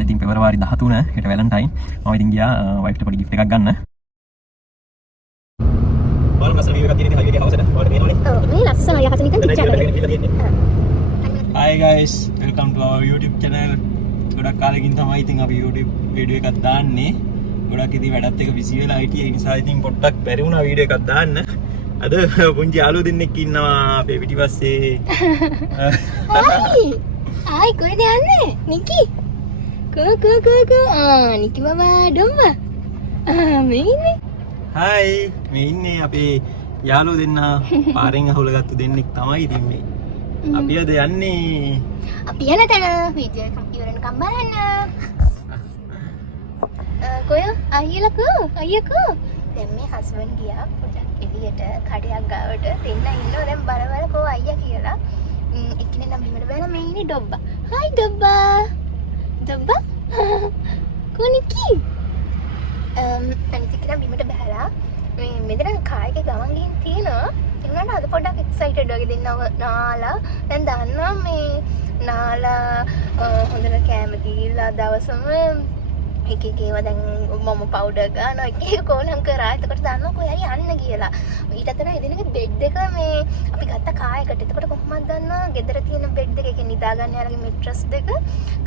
අද ඉතින් පෙබරවාරි 13 හෙට වැලන්ටයින්. මම ඉතින් ගියා වයිෆ්ට පොඩි gift එකක් ගන්න. ඔයාලා මස්සල වීඩියෝ එකක් තියෙන ඉතින් හයිවේ හවසට ඔයාලට පේනවනේ. ඔව් මේ ලස්සනයි යහත නිකන් කිච්චා. Hi guys, welcome to our YouTube channel. ගොඩක් කාලෙකින් තමයි ඉතින් අපි YouTube වීඩියෝ එකක් දාන්නේ. ගොඩක් ඉතින් වැඩත් එක බිසි වෙලා හිටියේ. ඒ නිසා ඉතින් පොඩ්ඩක් බැරි වුණා වීඩියෝ එකක් දාන්න. අද පුංචි යාළුවෝ දෙන්නෙක් ඉන්නවා අපේ පිටිපස්සේ. ආයි කොහෙද යන්නේ? නිකි. කෝ නිකි බබා ඩොම්බා. මේ ඉන්නේ. හායි මේ ඉන්නේ අපේ යාළුවෝ දෙන්න පාරෙන් අහුලගත්තු දෙන්නෙක් තමයි ඉතින් මේ. අපි අද යන්නේ. අපි යන තැන වීඩියෝ එකක් ඉවරනකම් බලන්න. කොය අයියලකෝ අයියකෝ. දැන් මේ හස්බන්ඩ් ගියා පොඩක් එළියට කඩයක් ගාවට දෙන්න ඉන්නවා දැන් බල කෝ අයියා කියලා. එක්කෙනෙක් නම් බිමට බැලලා මේ ඉන්නේ ඩොබ්බා. හායි ඩොබ්බා. ඩොබ්බා. කොනිකි. අනිත් එක්කෙනා බිමට බැලලා මේ මෙතන කායක ගමන් ගිහින් තියෙනවා. ඒ වුණාට අද පොඩ්ඩක් එක්සයිටඩ් වගේ දෙන්නව නාලා. දැන් දන්නවා මේ නාලා හොඳට කැම දීලා දවසම එක ඒවා දැන් මම පවුඩර් ගන්නවා එක කොලම් කරා. එතකොට දන්නවා කොහේ හරි යන්න කියලා. ඊට අතර එදිනක බෙඩ් එක මේ අපි ගත්ත කායකට. එතකොට කොහොමද දන්නවා ගෙදර තියෙන බෙඩ් එක කියන්නේ නිදා ගන්න යාලගේ මෙට්‍රස් දෙක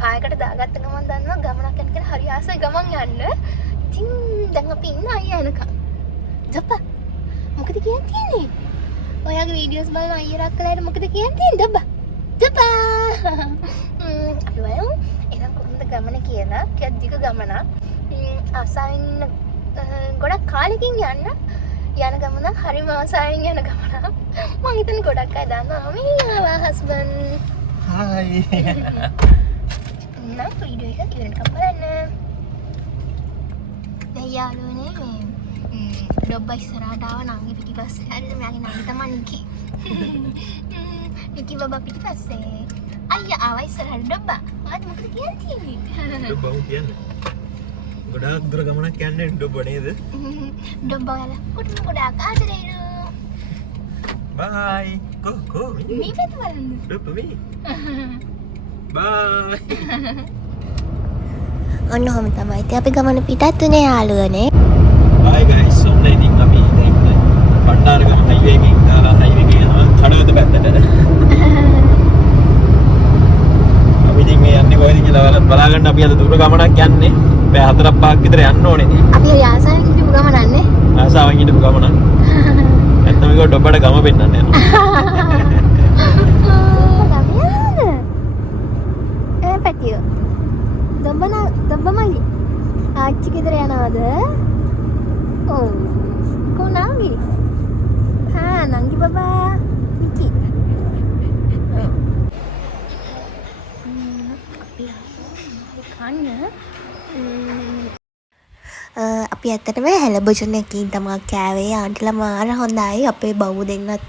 කායකට දාගත්ත ගමන් දන්නවා ගමනක් යන කියලා හරි ආසයි ගමන් යන්න. ඉතින් දැන් අපි ඉන්න අයියා එනකම්. ජප්පා මොකද කියන්නේ? ඔයාගේ වීඩියෝස් බලන අයියරක් කළාට මොකද කියන්නේ දබ්බා? ජප්පා අපි බලමු එහෙනම් කොහොමද ගමන කියලා. ටිකක් දිග ගමනක්. ආසාවෙන් ගොඩක් කාලෙකින් යන ගමන හරිම ආසාවෙන් යන ගමනක්. මම හිතන්නේ ගොඩක් අය දන්නවා මේ ආවා හස්බන්ඩ්. හායි. නම් වීඩියෝ එක ඉවරනකම් බලන්න. දැන් යාළුවනේ මේ ඩොබ්බා ඉස්සරහට ආව නංගි පිටිපස්සේ. හරිද මෙයාගේ නංගි තමයි නිකි. නිකි බබා පිටිපස්සේ. අයියා ආවා ඉස්සරහට ඩොබ්බා. ඔයාට මොකද කියන්නේ? ඩොබ්බා කියන්නේ. ගොඩාක් දුර ගමනක් යන්නේ ඩොබ්බා නේද? ඩොබ්බා වල ගොඩාක් ආදරේලු. බයි. කෝ මේ පැත්ත බලන්න. ඩොබ්බා මේ. බයි. ඔන්න ඔහොම තමයි ඉතින් අපි ගමන පිටත් උනේ යාළුවනේ. Hi guys, ඔන්න ඉතින් අපි දැන් බණ්ඩාරගම හයිවේ එකෙන් දාලා හයිවේ එකේ යනවා කඩවත පැත්තට. අපි ඉතින් මේ යන්නේ කොහෙද කියලා බලා ගන්න. අපි අද දුර ගමනක් යන්නේ. පැය 4-5ක් විතර යන්න ඕනේ ඉතින්. අපි ආසාවෙන් හිටපු ගමනක් නේ. ආසාවෙන් හිටපු ගමනක්. නැත්නම් මේක ඩොබ්බට ගම පෙන්නන්න යනවා. පැටියෝ. දොබ්බමයි. ආච්චි ගෙදර යනවද? ඔව්. කොනාවි? හා නංගි බබා. නිකි. අපි ඇත්තටම හැලබොජන් එකකින් තමයි කෑවේ. ආන්ටිලා මාර හොඳයි. අපේ බව් දෙන්නත්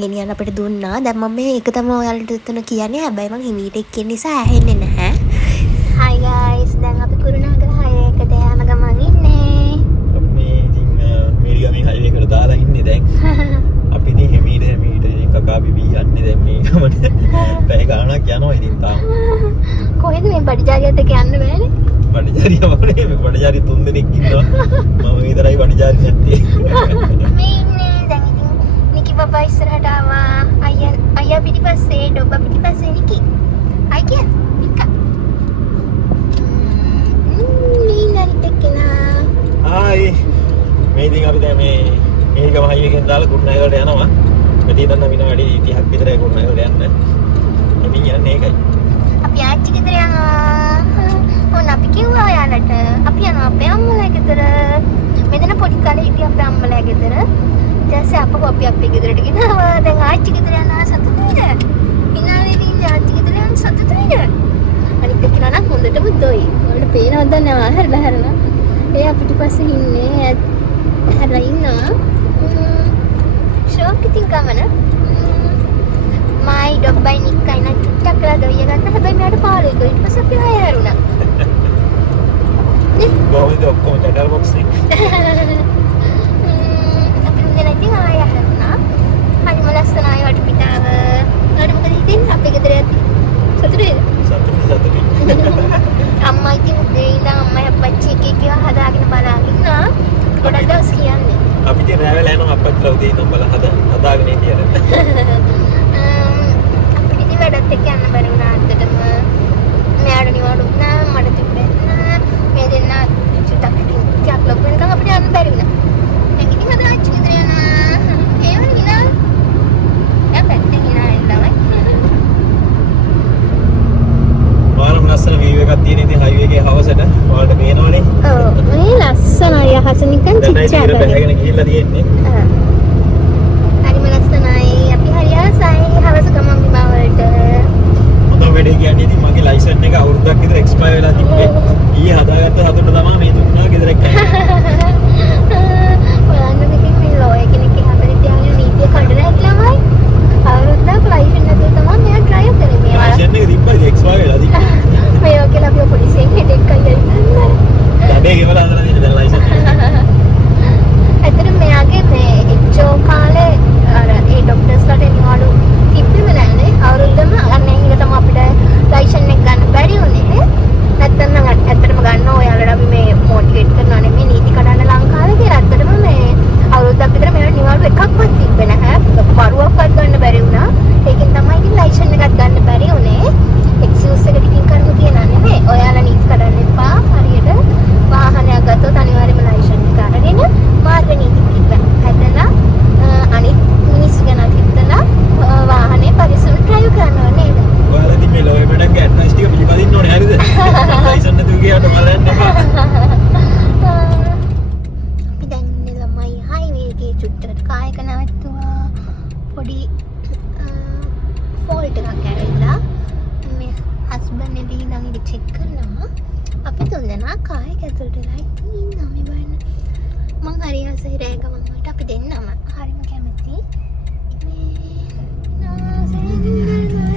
ගෙනියන්න අපිට දුන්නා. දැන් මම මේ එක තමයි ඔයාලට උත්තර කියන්නේ. හැබැයි මං හිමීට එක්කෙන නිසා ඇහෙන්නේ නැහැ. Hi guys, දැන් අපි කුරුණාගල 6කට යන ගමන් ඉන්නේ. මේ ඉතින් මේරිගමේ හයිවේ එකට දාලා ඉන්නේ දැන්. අපි ඉතින් හිමීට කකා බිබී යන්නේ දැන් මේ ගමන. පැය ගාණක් යනවා ඉතින් තාම. කොහෙද මේ බඩජාරියත් එක්ක යන්න බෑනේ. බඩජාරිය වගේ මේ බඩජාරිය 3 දෙනෙක් ඉන්නවා. මම විතරයි බඩජාරිය නැත්තේ. මේ ඉන්නේ දැන් ඉතින් නිකි බබා ඉස්සරහට ආවා. අයියා පිටිපස්සේ ඩොබ්බා පිටිපස්සේ නිකි. අයියා නිකා. හායි මේ ඉතින් අපි දැන් මේ මේරිගම හයිවේ එකෙන් දාලා කුරුණාගලට යනවා. වැඩි දන්න විනාඩි 30ක් විතරයි කුරුණාගලට යන්න. අපි යන්නේ ඒකයි. අපි ආච්චි ගෙදර යනවා. ඕන අපි කිව්වා ඔයාලට. අපි යනවා අපේ අම්මලා ගෙදර. මෙතන පොඩි කාලේ හිටිය අපේ අම්මලා ගෙදර. ඊට පස්සේ අපි අපේ ගෙදරට ගෙනාවා. දැන් ආච්චි ගෙදර යනවා සතුටුයිද? හිනාවෙවි ඉන්නේ ආච්චි ගෙදර යන සතුටුයිද? අනිත් එක්කෙනා නම් හොඳටම දොයි. ඔයාලට පේනවද නැහැ හැරලා. ඒ අපිට පස්සේ ඉන්නේ හැරලා ඉන්නවා. ෂෝක් ඉතින් ගමන. මයි ඩොබ්බයි නික්කයි නම් චුට්ටක් කරලා දොයිය ගන්න. හැබැයි මෙයාට පාළුයි ගොයි. ඊට පස්සේ අපි ආයෙ හැරුණා. නේ? කොහොමද ඔක්කොම චැටර් බොක්ස් එක? අපි දෙන්න ඉතින් ආයෙ හැරුණා. හරිම ලස්සනයි වටපිටාව. ඔයාලට මොකද හිතෙන්නේ අපේ ගෙදර යද්දි? සතුටුයිද? සතුටුයි. අම්මයි නෑවල යනවා අපත් ලව්දී නම් බල හදාගෙන හිටියද. අපිට ඉතින් වැඩත් එක්ක යන්න බැරි වුණා අද්දටම. මෙයාට නිවාඩු වුණා මට තිබෙන්න. මේ දෙන්න චුට්ටක් ඉතින් ටිකක් ලොකු වෙනකම් අපිට යන්න බැරි වුණා. දැන් ඉතින් අද ආච්චි ගෙදර යනවා. ඒවනේ හිනා. දැන් පැත්තේ හිනා එන්නවයි. මාරම ලස්සන වීව් එකක් තියෙන ඉතින් හයිවේ එකේ හවසට ඔයාලට පේනවනේ. ඔව් මේ ලස්සනයි අහස නිකන් චිච්චාට. බැහැගෙන ගිහිල්ලා තියෙන්නේ. හරිම ලස්සනයි. අපි හරි ආසයි හවස ගමන් බිම වලට. මොකද වැඩේ කියන්නේ ඉතින් මගේ ලයිසන් එක අවුරුද්දක් විතර එක්ස්පයර් වෙලා තිබ්බේ. ඊයේ හදාගත්ත සතුට තමයි මේ දුන්නා ගෙදර එක්ක. ඔයාලට ඉතින් මේ ලෝය කෙනෙක් හැබැයි තියාගෙන නීතිය කඩලා ඉක්ලමයි. අවුරුද්දක් ලයිසන් නැතුව තමයි මෙයා ඩ්‍රයිව් කරේ. මේ ලයිසන් එක තිබ්බයි එක්ස්පයර් වෙලා තිබ්බේ. මේ ඔකේ අපි පොලිසියෙන් හෙඩෙක් අයියන් නෑ. දැන් ගෙවලා හදලා තියෙන දැන් ලයිසන් එක. ඇත්තටම මෙයාගේ මේ එච්චෝ කාලේ අර ඒ ડોක්ටර්ස්ලාට නිවාඩු තිබ්බෙම නෑනේ. අවුරුද්දම අන්න ඒක තමයි අපිට ලයිසන් එක ගන්න බැරි වුණේ. නැත්තම් නම් ඇත්තටම ගන්න ඔයාලට අපි මේ මොටිවේට් කරනවා නෙමෙයි නීති කඩන්න ලංකාවේ කියලා. ඇත්තටම මේ අවුරුද්දක් විතර මෙයාට නිවාඩු එකක්වත් තිබ්බේ නැහැ. පරුවක්වත් ගන්න බැරි වුණා. ඒකෙන් තමයි ඉතින් ලයිසන් එකක් ගන්න බැරි වුණේ. එක්ස්කියුස් එක ටිකින් කරමු තියනා නෙමෙයි. ඔයාලා නීති කඩන්න එපා. හරියට වාහනයක් ගත්තොත් අනිවාර්යයෙන්ම ලයිසන් එක අරගෙන මාර්ග නීති පිළිපැද හැදලා අනිත් මිනිස්සු ගැන හිතලා වාහනේ පරිස්සම් ඩ්‍රයිව් කරනවා නේද? ඔයාලා ඉතින් මේ ලෝය වැඩක් ඇඩ්වයිස් ටික පිළිපදින්න ඕනේ හරිද? ලයිසන් නැතුව ගියාට මලන්න එපා. අපි දැන් ඉන්නේ ළමයි හයිවේ එකේ චුට්ටකට කායක නැවතුවා. පොඩි ෆෝල්ට් එකක් ඇවිල්ලා මේ හස්බන්ඩ් එදී ඉඳන් ඉඳි චෙක් කරනවා. අපි තුන්දෙනා කායක ඇතුළට වෙලා ඉන්නවා මේ බලන්න. මං හරි ආසයි රෑ ගමන් වලට අපි දෙන්නම හරිම කැමතියි.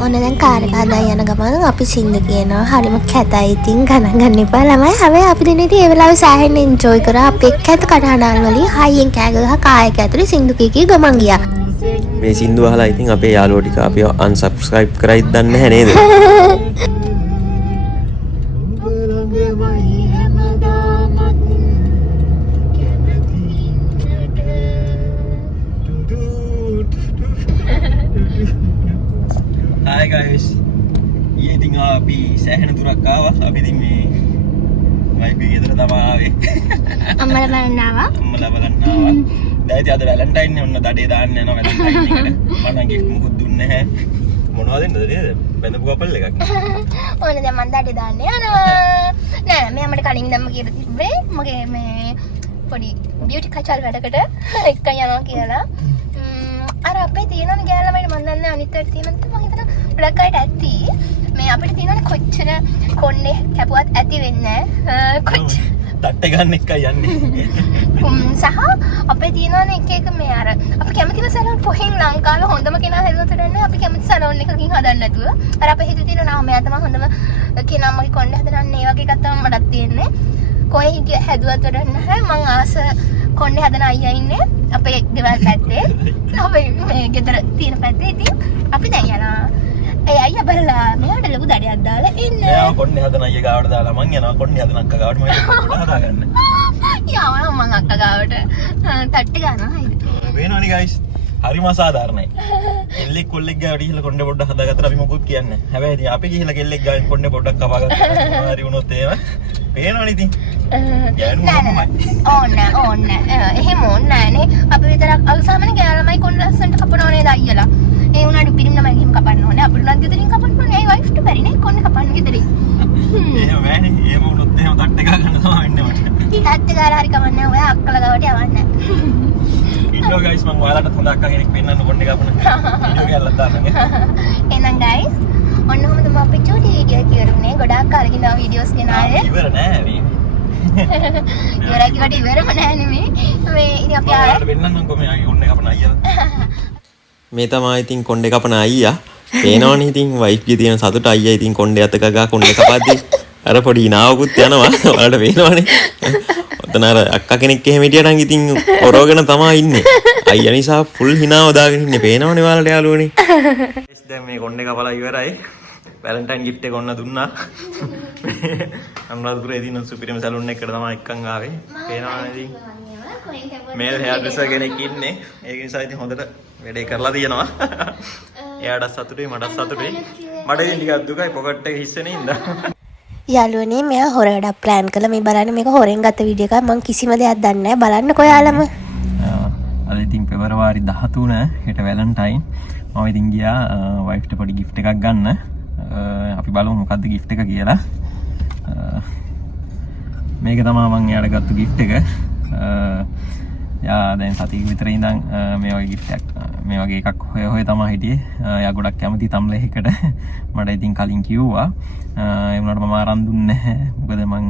ඔන්න දැන් කාර් එක හදා යන ගමන් අපි සින්දු කියනවා හරිම කැතයි ඉතින් ගණන් ගන්න එපා ළමයි. හැබැයි අපි දෙන ඉතින් ඒ වෙලාවේ සෑහෙන එන්ජොයි කරා. අපි කැත කඩහඬල් වලින් හයියෙන් කෑ ගහලා කායක ඇතුලේ සින්දු කී ගමන් ගියා. මේ සින්දුව අහලා ඉතින් අපේ යාළුවෝ ටික අපිව unsubscribe කරයිද දන්නේ නැහැ නේද? Hi guys. ඊයේ ඉතින් අපි සෑහෙන දුරක් ආවා. අපි ඉතින් මේ වයිෆ් ගේ ගෙදර තමයි ආවේ. අම්මලා බලන්න ආවා. අම්මලා බලන්න ආවා. දැන් ඉතින් අද වැලන්ටයින් නේ ඔන්න දඩේ දාන්න යනවා වැලන්ටයින් එකට. මම නම් gift මොකුත් දුන්නේ නැහැ. මොනවද දෙන්නද නේද? බැඳපු කපල් එකක්. ඕන දැන් මන් දඩේ දාන්න යනවා. නෑ මෙයා මට කලින් දැම්ම කියලා තිබ්බේ මගේ මේ පොඩි බියුටි කචල් වැඩකට එක්ක යනවා කියලා. අර අපේ තියෙනවනේ ගෑල් ළමයිට මන් දන්නේ අනිත් අයට තියෙනවද මම හිතනවා ගොඩක් අයට ඇති. මේ අපිට තියෙනවනේ කොච්චර කොන්නේ කැපුවත් ඇති වෙන්නේ නැහැ. කොච්චර තට්ටේ ගන්න එකයි යන්නේ. සහ අපේ තියෙනවනේ එක එක මේ අර අපි කැමතිම සැලෝන් කොහෙන් ලංකාවේ හොඳම කෙනා හැදුවට වැඩන්නේ අපි කැමති සැලෝන් එකකින් හදන්න නැතුව අර අපේ හිතේ තියෙනවා මෙයා තමයි හොඳම කෙනා මගේ කොණ්ඩේ හදන්න ඒ වගේ එකක් තමයි මටත් තියෙන්නේ. කොහේ හිටිය හැදුවත් වැඩක් නැහැ. මං ආස කොණ්ඩේ හදන අයියා ඉන්නේ අපේ ගෙවල් පැත්තේ. අපේ මේ ගෙදර තියෙන පැත්තේ ඉතින් අපි දැන් යනවා. ඒ අයියා බලලා මෙයාට ලොකු දඩයක් දාලා ඉන්න. එයා කොණ්ඩේ හදන අයියා ගාවට දාලා මං යනවා කොණ්ඩේ හදන අක්කා ගාවට මම පොඩ හදාගන්න. යනවා මං අක්කා ගාවට තට්ටි ගන්නවා හයිද. වෙනවනේ guys. හරිම අසාධාරණයි. කෙල්ලෙක් කොල්ලෙක් ගාවට ගිහලා කොණ්ඩේ පොඩ්ඩක් හදාගත්තා අපි මොකුත් කියන්නේ. හැබැයි ඉතින් අපි ගිහලා කෙල්ලෙක් ගාවෙන් කොණ්ඩේ පොඩ්ඩක් කපා ගත්තා. හරි වුණොත් එහෙම. පේනවනේ ඉතින්. ඕන්න එහෙම ඕන්නෑනේ අපි විතරක් අල්සාමනේ ගෑල්ලමයි කොණ්ඩේ ලස්සනට කපනවා නේද අයියලා. ඒ උනාට පිරිම් ළමයි ගිහින් කපන්න ඕනේ. අපිට නම් ගෙදරින් කපන්න ඕනේ. ඒ වයිෆ්ට බැරිනේ කොණ්ඩේ කපන්න ගෙදරින්. එහෙම බෑනේ. එහෙම වුණොත් එහෙම තට්ටේ ගා ගන්න තමයි වෙන්නේ මට. ඉතින් තට්ටේ ගාලා හරි කමන්නේ ඔයා අක්කලා ගාවට යවන්නේ. ඉන්නෝ guys මම ඔයාලට හොඳ අක්කා කෙනෙක් පෙන්නන්න කොණ්ඩේ කපන වීඩියෝ එකක් දාන්න. එහෙනම් guys ඔන්න ඔහොම තමයි අපි චූටි වීඩියෝ කියරුනේ. ගොඩාක් කාලෙකින් ආව වීඩියෝස් ගෙනාවේ. ඉවර නෑ මේ. ඉවරයි කිව්වට ඉවරම නෑ නෙමේ. මේ ඉතින් අපි ඔයාලට පෙන්නන්නම්කෝ මේ කොණ්ඩේ කපන අයියා. මේ තමයි ඉතින් කොණ්ඩේ කපන අයියා. පේනවනේ ඉතින් වයිෆ් ගේ තියෙන සතුට අයියා ඉතින් කොණ්ඩේ අත ගගා කොණ්ඩේ කපද්දි අර පොඩි නාවකුත් යනවා. ඔයාලට පේනවනේ. ඔතන අර අක්කා කෙනෙක් එහෙම හිටියා නම් ඉතින් ඔරෝගෙන තමයි ඉන්නේ. අයියා නිසා ෆුල් හිනාව දාගෙන ඉන්නේ. පේනවනේ ඔයාලට යාළුවනේ. දැන් මේ කොණ්ඩේ කපලා ඉවරයි. වැලන්ටයින් gift එක ඔන්න දුන්නා. අනුරාධපුරේ තියෙන සුපිරිම සැලූන් එකකට තමයි එක්කන් ආවේ. පේනවනේ ඉතින්. කොහෙන් මේල් හෙයාර් ඩ්‍රෙසර් කෙනෙක් ඉන්නේ. ඒක නිසා ඉතින් හොඳට වැඩේ කරලා තියෙනවා. එයාට සතුටුයි මටත් සතුටුයි. මට ඉතින් ටිකක් දුකයි පොකට් එක හිස් වෙන ඉඳා. යාළුවනේ මෙයා හොර වැඩක් ප්ලෑන් කළා. මේ බලන්න මේක හොරෙන් ගත්ත වීඩියෝ එකක්. මම කිසිම දෙයක් දන්නේ නැහැ. බලන්නකෝ යාළුවම. අද ඉතින් පෙබරවාරි 13 හෙට වැලන්ටයින්. මම ඉතින් ගියා වයිෆ්ට පොඩි ගිෆ්ට් එකක් ගන්න. අපි බලමු මොකද්ද ගිෆ්ට් එක කියලා. මේක තමයි මම එයාට ගත්ත ගිෆ්ට් එක. යා දැන් සතිය විතර ඉඳන් මේ වගේ ගිෆ්ට් එකක් මේ වගේ එකක් හොය තමයි හිටියේ. යා ගොඩක් කැමති තම්ලෙහිකට. මට ඉතින් කලින් කිව්වා. ඒ වුණාට මම අරන් දුන්නේ නැහැ. මොකද මං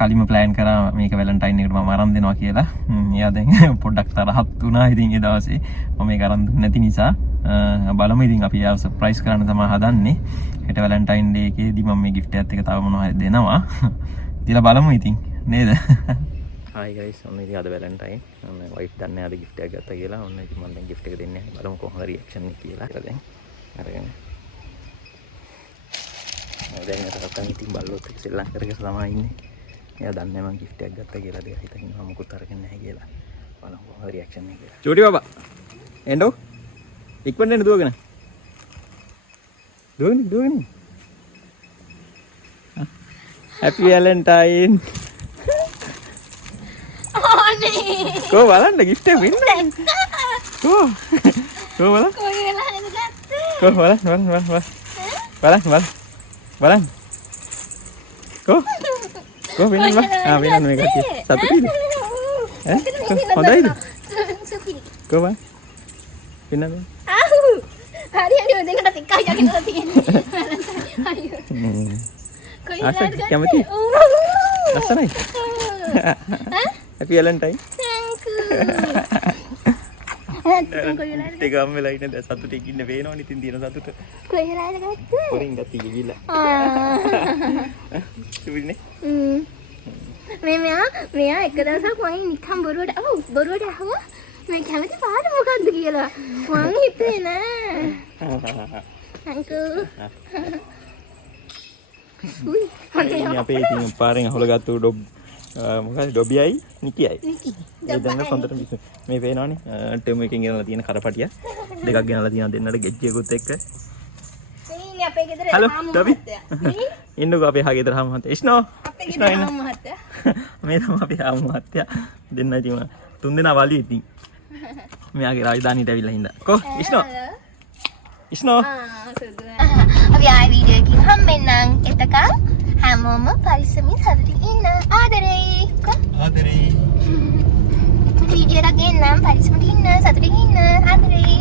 කලින්ම ප්ලෑන් කරා මේක වැලන්ටයින් එකට මම අරන් දෙනවා කියලා. එයා දැන් පොඩ්ඩක් තරහත් වුණා ඉතින් ඒ දවසේ මම මේක අරන් දුන්නේ නැති නිසා. බලමු ඉතින් අපි යාව සර්ප්‍රයිස් කරන්න තමයි හදන්නේ. හෙට වැලන්ටයින් ඩේ එකේදී මම මේ ගිෆ්ට් එකත් එක තව මොනවා හරි දෙනවා. දීලා බලමු ඉතින් නේද? Hi guys, ඔන්න ඉතින් අද වැලන්ටයින්. මම වයිෆ් දන්නේ අද ගිෆ්ට් එකක් ගත්තා කියලා. ඔන්න ඉතින් මම දැන් ගිෆ්ට් එක දෙන්නේ. බලමු කොහොමද රියැක්ෂන් එක කියලා. දැන් අරගෙන. දැන් අතකන් ඉතින් බල්ලොත් එක්ක සෙල්ලම් කරගෙන තමයි ඉන්නේ. එයා දන්නේ මම ගිෆ්ට් එකක් ගත්තා කියලා. දෙයක් හිතන් ඉන්නවා මොකුත් අරගෙන නැහැ කියලා. බලමු කොහොමද රියැක්ෂන් එක කියලා. චූටි බබා. එන්නෝ. ඉක්මනට එන්න දුවගෙන. දුවගෙන. Happy Valentine. Ko බලන්න gift එක වෙන්නේ. Ko බලන්න. Ko බලන්න. Ko වෙන්නේ බා. වෙන්නේ මේක ඇත්තේ. සතුටුයිද? හොඳයිද? Ko බලන්න. වෙනද? හරි ඔතෙන්කට තික්කා යකිනවා තියෙන්නේ. ආසයි කැමති? ලස්සනයි. Happy Valentine. Thank you. ඒක අම්මලා ඉන්නේ දැන් සතුටින් ඉන්න වේනවනේ ඉතින් දින සතුට. කොයි වෙලාවද ගත්තේ? පොරින් ගත්තී ගිවිලා. සුවිනේ. මෙයා එක දවසක් මම නිකන් බොරුවට අහුවා මේ කැමති පාට මොකද්ද කියලා. මං හිතුවේ නෑ. අංකල්. ඉතින් අපේ ඉතින් පාරෙන් අහුලගත්තු මොකද ඩොබියයි නිකියයි. ඒ දැන් හොඳට මේ පේනවනේ ටෙම් එකකින් ගෙනලා තියෙන කරපටිය දෙකක් ගෙනලා තියෙනවා දෙන්නට ගෙජ්ජියකුත් එක්ක. මේ අපේ ගෙදර හලෝ හාමු ඩොබි. මහත්තයා. ඉන්නකෝ අපේ හාගෙදර හාමු මහත්තයා. ඉස්නෝ. අපේ ගෙදර හාමු මහත්තයා. මේ තමයි අපේ හාමු මහත්තයා. දෙන්න ඉතින් තුන් දෙනා වලිය ඉතින්. මෙයාගේ රාජධානියට ඇවිල්ලා හින්දා. කො ඉස්නෝ. ඉස්නෝ. අපි ආයෙ වීඩියෝ එකකින් හම්බෙන්නම්. එතකන් හැමෝම පරිස්සමින් සතුටින් ඉන්න. ආදරේ. ආදරේ. වීඩියෝ එකක් ගෙන්නම් පරිස්සමින් ඉන්න සතුටින් ඉන්න. ආදරේ.